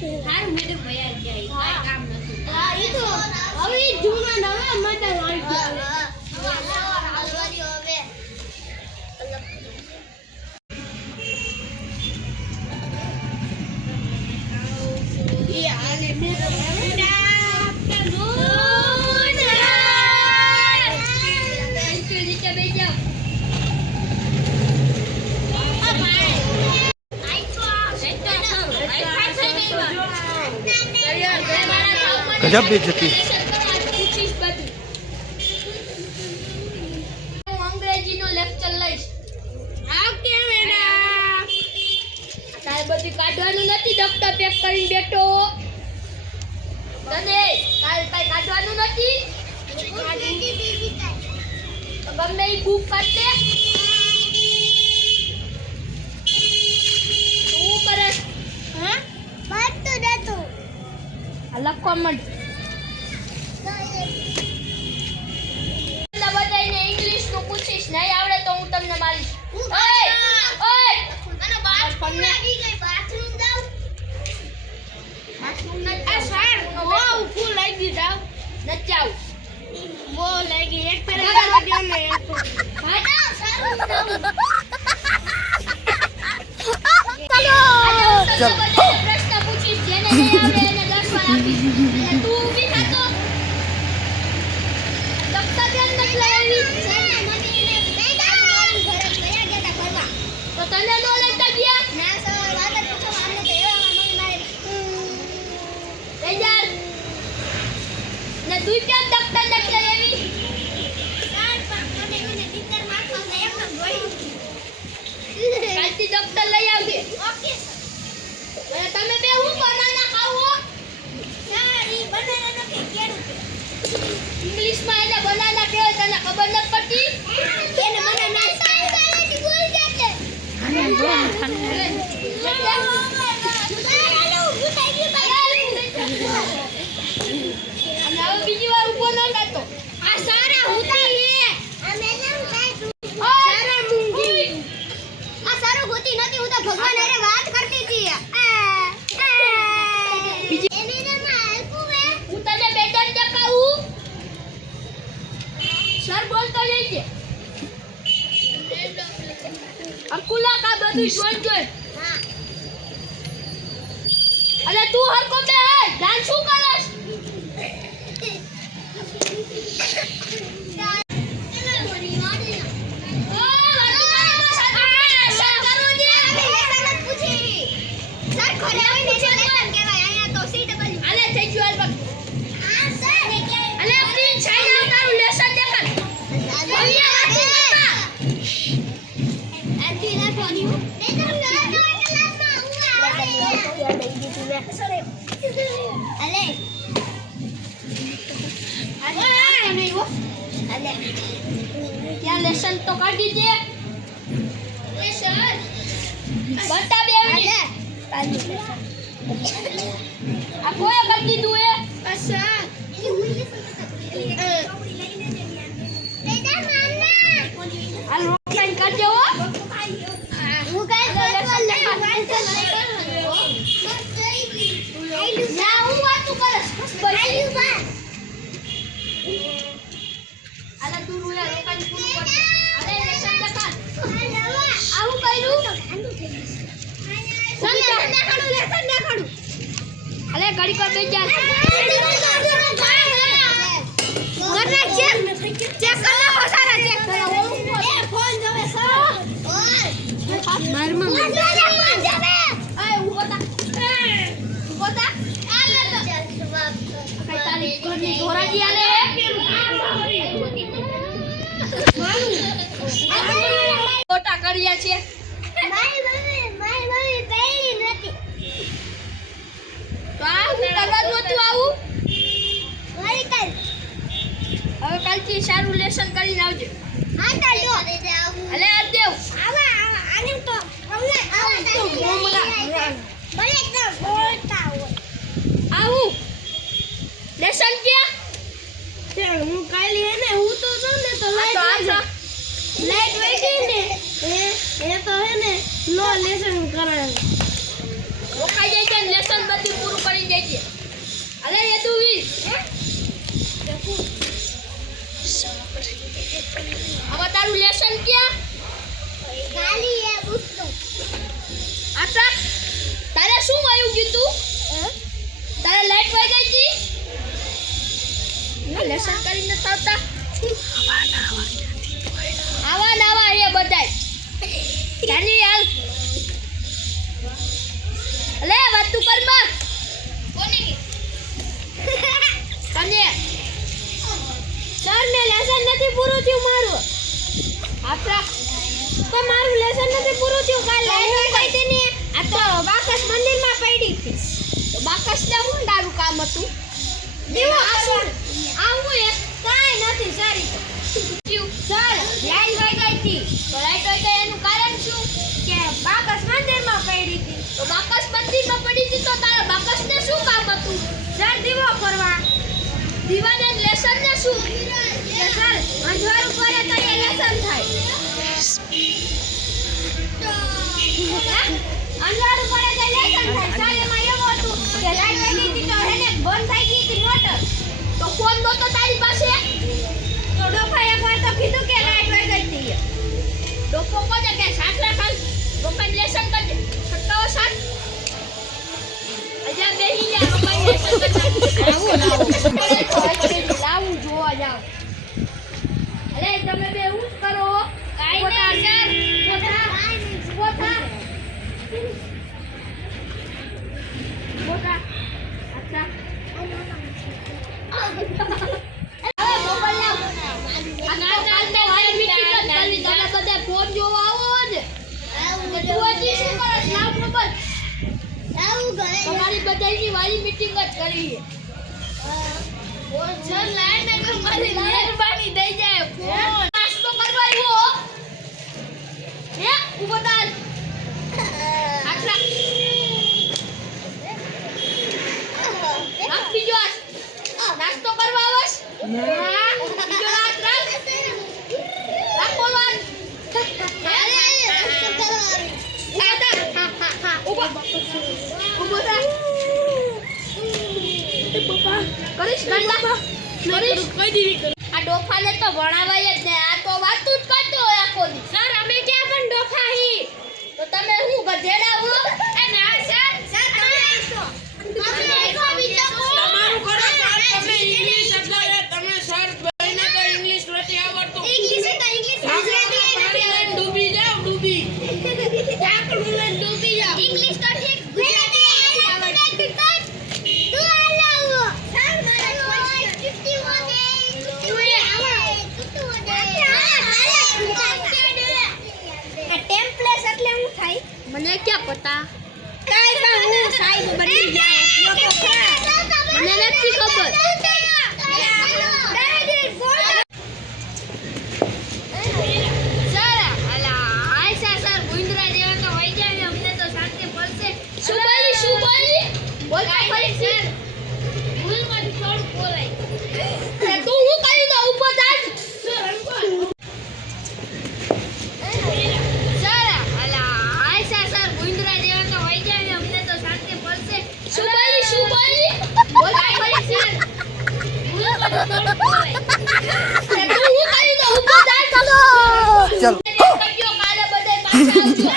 હારું મેડમ ભયા જાય કાઈ કામ નથી. હા ઈ તો હવે જૂના નવા મેડમ આવી ગયા. गजब बेइज्जती. અંગ્રેજીનો લેક્ચર લઈશ. Okay madam. તારે બધું કાઢવાનું નથી, દફતર પેક કરીને બેઠો. તને કાલ કઈ કાઢવાનું નથી. ગમે એ બુક કાઢ લે. શું કરે? હા વાંચતો દેતો. લખવા માંડ. બધાને ઇંગ્લિશ નું પૂછીશ, નહીં આવડે તો હું તમને મારીશ. ઓય ઓય આનો બાથરૂમ લાગી ગઈ. બાથરૂમ જાવ. બાથરૂમ ન આ સર વો ફૂલ લાગી જાવ. ન જાવ. વો લાગી એક પેરે ગાડી દે ને એક. હા સર ચાલો પ્રશ્ન પૂછીશ, જેને નહીં આવડે એને 10 વાર આપીશ. તું ઊભી થાતો. દફતર બેન નથી લાવી. તો તને નો લેતા ગયા? ના સર વાત પૂછો. આમને તો એવા મન મારી. બેજાર ને તું કેમ દફતર નથી લાવી? સર પણ મને ટીચર મારતો ને એમ ગોળી. કાલથી દફતર લઈ આવજે. Okay sir. અને તમે બે હું બનાના ખાવો? સર ઈ બનાના કે કેડું છે? ઇંગ્લિશમાં એને બનાના કહેવાય, તને ખબર નથી પડતી? એને બનાના સાઈડ બોલ જાતે. અને હવે બીજી વાર ઉભો ન થતો. આ સારા હોતી હે. આ મેડમ સાહેબ સારા મૂંગી. આ સારું હોતી નથી, હું તો ભગવાન હારે વાત કરતી હતી. બીજી એ મેડમ આલ્પુ હે. હું તને બેટર દેખાવું. સર બોલતો જઈજે. અંકુલા કા બધું જોઈ જોઈ. હા. અરે તું હરકો બે ધ્યાન શું કરસ? क्या लेसन तो कर दीजिए. लेसन बता दे. आपको ये कर दी दूँ है. अच्छा. बेटा मारना. आल रोकलाइन कर दो. वो क्या कर ना हूँ बात तू कर. आयु बात. आला तू रोया रोकन पूરું કરજે. અરે લેસન દેખાડ. આવું કર્યું. લેસન દેખાડું. અલે ઘડી કર બેજ જા. કર નાખ ચેક. ચેક કર નાખો સારા ચેક. એ ફોન જવે સર. માર માં ફોન જવે. એ ઉભો થા. આલે તો. કઈ તારી ઘરની ધોરાજી આલે. ફોટા કર્યા છે. મારી મમ્મી પહેરી નથી. તો આ હું કરવાનું હતું આવું. વળી કાલ. હવે કાલથી સારું લેસન કરીને આવજો. હા ચાલો. અલે આ દેવ. આને તો અમને આવું તો બોમલા. ભલે તો બોલતા હોય. આવું. લેસન ક્યાં? તે હું કાલે હે ને હું તો જો ને તો લાઈટ વહી ગઈ ને એ તો હે ને નો લેસન કરાવે. ઓખાઈ જાય કે લેસન બધું આત્રા તારે શું વાયું ગયું તું તારે લાઈટ વહી ગઈ હતી લેસન કરીને આવતા આવા નાવા એ બધાય જાની હાલ લે વાત તું કર માં કોની કને સર ને લેસન નથી પૂરું થયું મારું આપડા તો મારું લેસન નથી પૂરું થયું કાલ લાઈટ ગઈ હતી ને આ તો બાકસ મંદિરમાં પડી હતી તો બાકસ ને હું દારૂ કામ હતું દેવો આવું એક કાઈ નથી સારી સર લાઈટ વહી ગઈ હતી તો લાઈટ વહી ગઈ એનું કારણ શું કે બાકસ મંદિરમાં પડી હતી તો બાકસ મંદિરમાં પડી હતી તો તારા બાકસ ને શું કામ હતું સર દીવો કરવા દીવાને લેસન ને શું કે સર અંજવાળ ઉપર તો એ લેસન થાય અંજવાળ ઉપર તો લેસન થાય સર એમાં એવું હતું કે લાઈટ વહી ગઈ હતી તો એને બંધ થઈ ગઈ હતી મોટર તો ફોન નતો તારી પાસે તો ડોફા એકવાર તો કીધું કે લાઈટ વહી ગઈ હતી ડોફો કોને કે સાટલા ખાલ ડોફા લેસન કરજે સટ્ટાઓ સાટ અજા બેહી જા ડોફા લેસન કરજે લાવું જોવા જાવ અરે તમે બે હું કરો કાઈ નહીં સર પોતા અચ્છા તમારી બધાની વાલી મીટિંગ જ કરી છે સર લાઈન ને મારી મહેરબાની દઈ જાય ફોન નાસ્તો કરવા આવ્યો હે ઉભો થાલ આટલા રાખ બીજો નાસ્તો કરવા આવસ હા બીજો રાખ બોલવાન ઉભો થા કરીશ ગંડા કરીશ કઈ દીવી આ ડોફાને તો ભણાવાય જ ને આ તો વાતું જ કરતો હોય આખો દી સર અમે ક્યાં પણ ડોફા હી તો તમે હું ગધેડા હો એ ના સર તમે આવો તમે આવો બીજો તમારું કરો સર તમે ઇંગ્લિશ એટલે તમે સર બઈને તો ઇંગ્લિશ નથી આવડતું ઇંગ્લિશ તો ઇંગ્લિશ પાણીમાં ડૂબી જાવ ડૂબી ઢાંકણું ડૂબી જાવ ઇંગ્લિશ તો ઠીક ગુજરાતી આવડતું તું આલાવો સર મારા 51 મને ક્યાં પતા કાઈ પણ હું સાહેબ બની ગયા યો તો ખરા મને નથી ખબર સર અલા આયસા સર ગુંદરા જેવા તો હોય જાય ને અમને તો શાંતિ પડશે શું બોલી બોલ કાઈ સર ભૂલમાંથી થોડું બોલાય તું હું કરી દઉં ઉપર જા સર અંકોલ શું બોલી બોલ કાઈ સર ભૂલમાંથી થોડું બોલાય તું હું કરી દઉં ઉપર જા ચલો કયો કાલે બધાય પાછા આવજો